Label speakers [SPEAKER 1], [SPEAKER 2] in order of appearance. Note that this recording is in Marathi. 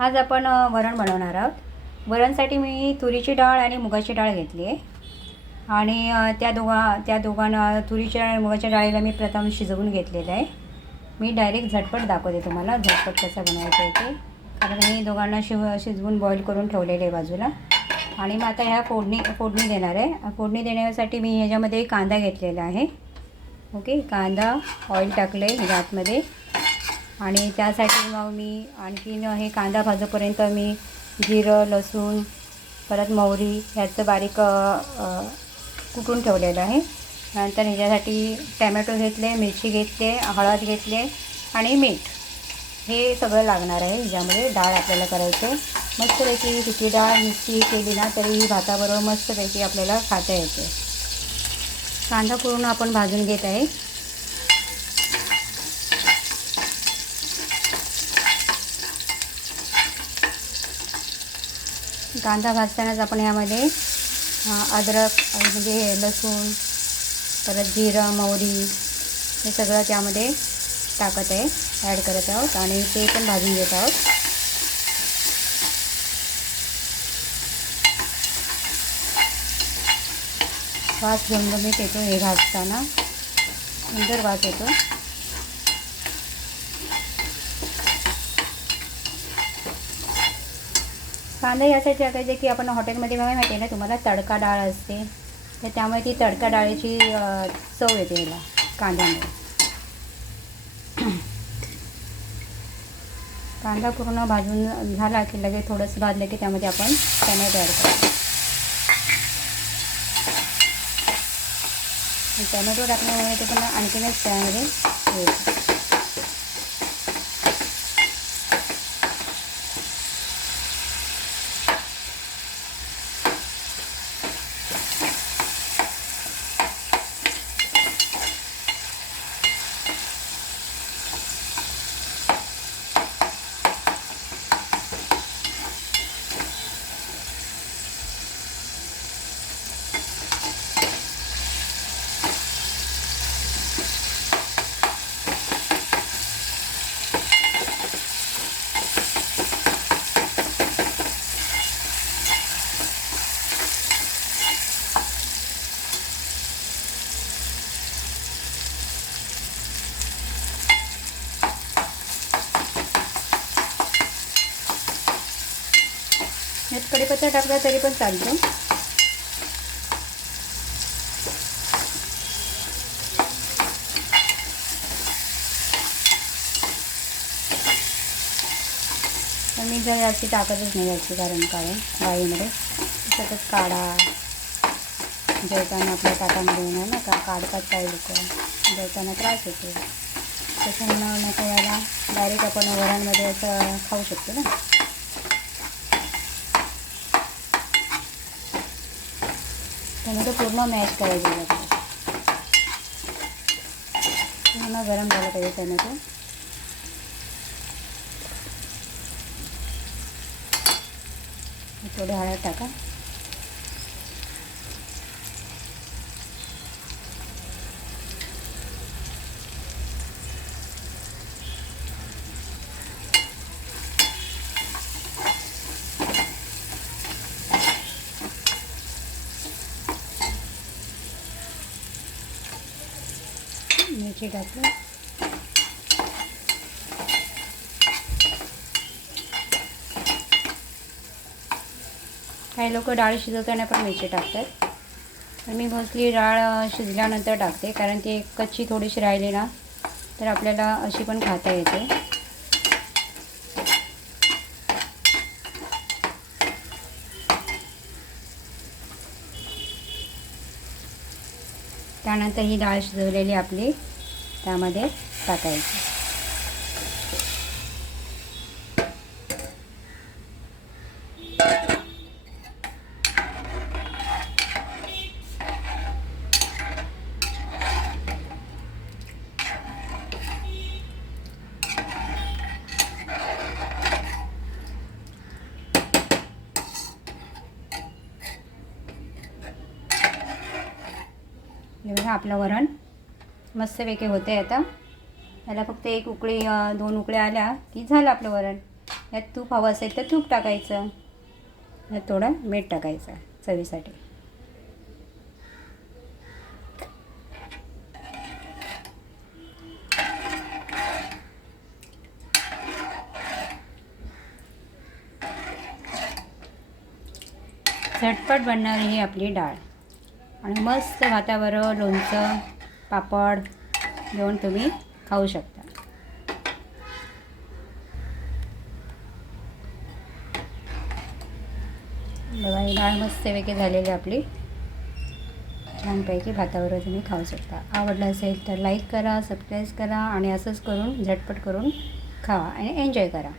[SPEAKER 1] आज आपण वरण बनवणार आहोत. वरणसाठी मी तुरीची डाळ आणि मुगाची डाळ घेतली आहे. आणि त्या दोघा त्या दोघांना तुरीच्या आणि मुगाच्या डाळीला मी प्रथम शिजवून घेतलेलं आहे. मी डायरेक्ट झटपट दाखवते तुम्हाला झटपट कसं बनवायचं आहे ते. कारण मी दोघांना शिव शिजवून बॉईल करून ठेवलेले आहे बाजूला. आणि मग आता ह्या फोडणी फोडणी देणार आहे. फोडणी देण्यासाठी मी ह्याच्यामध्ये कांदा घेतलेला आहे. ओके कांदा ऑइल टाकलं आहे ह्याच्या आतमध्ये. आणि त्यासाठी मग मी आणखीन हे कांदा भाजूपर्यंत मी जिरं लसूण परत मोहरी ह्याचं बारीक कुटून ठेवलेलं आहे. नंतर ह्याच्यासाठी टॅमॅटो घेतले मिरची घेतले हळद घेतले आणि मीठ. हे सगळं लागणार आहे. ह्याच्यामध्ये डाळ आपल्याला करायचं मस्तपैकी सुकी डाळ मिरची केली ना तरी ही भाताबरोबर मस्तपैकी आपल्याला खाता येते. कांदा पूर्ण आपण भाजून घेत आहे. कांदा भाजतानाच आपण ह्यामध्ये अद्रक म्हणजे हे लसूण परत जिरं मोहरी हे सगळं त्यामध्ये टाकत आहे ॲड करत आहोत आणि ते पण भाजून घेत आहोत. वास घेऊन मी येतो हे भाजताना सुंदर वास येतो. कांदा यासाठी टाकायचे की आपण हॉटेलमध्ये बघा माहिती आहे ना तुम्हाला तडका डाळ असते. तर त्यामुळे ती तडका डाळीची चव येते याला कांद्यामुळे. कांदा पूर्ण भाजून झाला की लगेच थोडंसं भाजलं की त्यामध्ये आपण टॅमॅटो ॲड करतो. टॅमॅटो टाकल्यामुळे ते पण आणखीनच त्यामध्ये कढीपत्ता टाकला तरी पण चालतो. पण मी जर याची टाकतच नाही याची कारण काय गाईमध्ये सतत काढा. जेवताना आपल्या ताटामध्ये येणार ना का काढतात काही लोक. जेवताना त्रास होतो. त्याच्यामुळं नको याला डायरेक्ट आपण वरांमध्ये असं खाऊ शकतो ना. टोमॅटो पूर्ण मॅश करायचे पूर्ण गरम झालं पाहिजे टोमॅटो थोडे हळद टाका. मिरची टाकू काही लोक डाळ शिजवताना पण मिरची टाकतात. पण मी मोस्टली डाळ शिजल्यानंतर टाकते कारण ती कच्ची थोडीशी राहिली ना तर आपल्याला अशी पण खाता येते. त्यानंतर ही डाळ शिजवलेली आपली. त्यामध्ये टाकायचं. हे बघा आपलं वरण मस्तपैकी होते आता. याला फक्त एक उकळी दोन उकळ्या आल्या की झालं आपलं वरण. यात तूप हवं असेल तर तूप टाकायचं. यात थोडं मीठ टाकायचं चवीसाठी. झटपट बनणारी ही आपली डाळ. आणि मस्त भाताबरोबर लोणचं. पापड घेऊन तुम्ही खाऊ शकता. बघा ही डाळ मस्त वेगळी झालेली आपली. छानपैकी भाताबरोबर तुम्ही खाऊ शकता. आवडलं असेल तर लाईक करा सबस्क्राईब करा आणि असंच करून झटपट करून खावा आणि एन्जॉय करा.